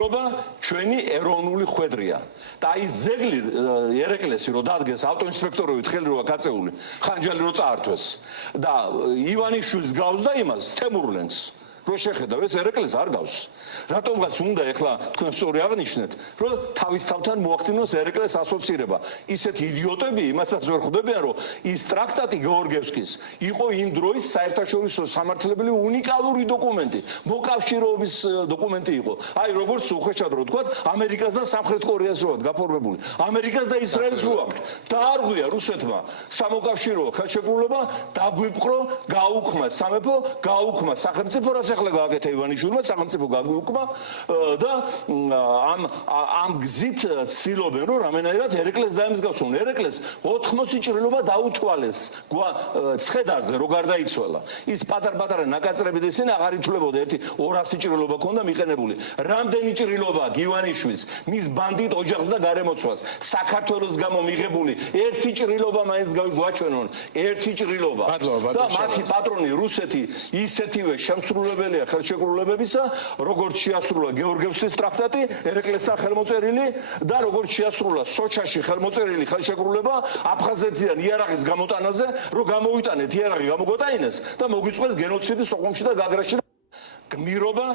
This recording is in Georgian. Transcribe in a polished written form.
ჩვენი ეროვნული ხვედრია და ის ძეგლი ერეკლესი რო დადგეს ავტოინსპექტორობით ხელი როა გაწეული ხანჯალი რო წაართვეს და ივანიშვილს გავს და იმას თემურლენგს რო შეხედავ ეს ერეკლეს არ გავს რატომღაც უნდა ეხლა თქვენ სწორი აღნიშნეთ რომ თავის თავთან მოახდინოს ერეკლეს ასოცირება ისეთი იდიოტები იმასაც ვერ ხვდებიან რომ ის ტრაქტატი გეორგიევსკის იყო იმ დროის საერთაშორისო სამართლებელი უნიკალური დოკუმენტი მოკავშირეობის დოკუმენტი იყო აი როგორც უხეშად რო თქვა ამერიკას და სამხრეთ კორეას როა გაფორმებული ამერიკას და ისრაელს როა დაარღვია რუსეთმა სამოკავშირეო ხელშეკრულება დაგვიპყრო გაუქმა სამეფო გაუქმა სახელმწიფო რაც ახლა გააკეთა ივანიშვილმა სახელმწიფო გაგვიუკმა და ამ გზით ცდილობენ რომ რამენერად ერეკლეს დაემსგავსონ ერეკლეს 80 ჭრილობა დაუთვალეს ცხედარზე რო გარდაიცვალა ის პატარ-პატარა ნაკაწრებით ისინი აღარ ითვლებოდა ერთი 200 ჭრილობა ქონდა მიყენებული რამდენი ჭრილობა გივანიშვილს მის ბანდიტ ოჯახს და გარემოცვას საქართველოს გამო მიღებული ერთი ჭრილობა მაინც გვაჩვენონ ერთი ჭრილობა და მათი პატრონი რუსეთი ისეთივე შემსრულებელია ხელშეკრულებებისა როგორც შეასრულა გეორგიევსკის ტრაქტატი ერეკლესთან ხელმოწერილი და როგორც შეასრულა სოჩაში ხელმოწერილი ხელშეკრულება აფხაზეთიდან იარაღის გამოტანაზე რომ გამოიტანეთ იარაღი გამოგვატაინეს და მოგვიწყვეს გენოციდი სოხუმში და გაგრაში გმირობა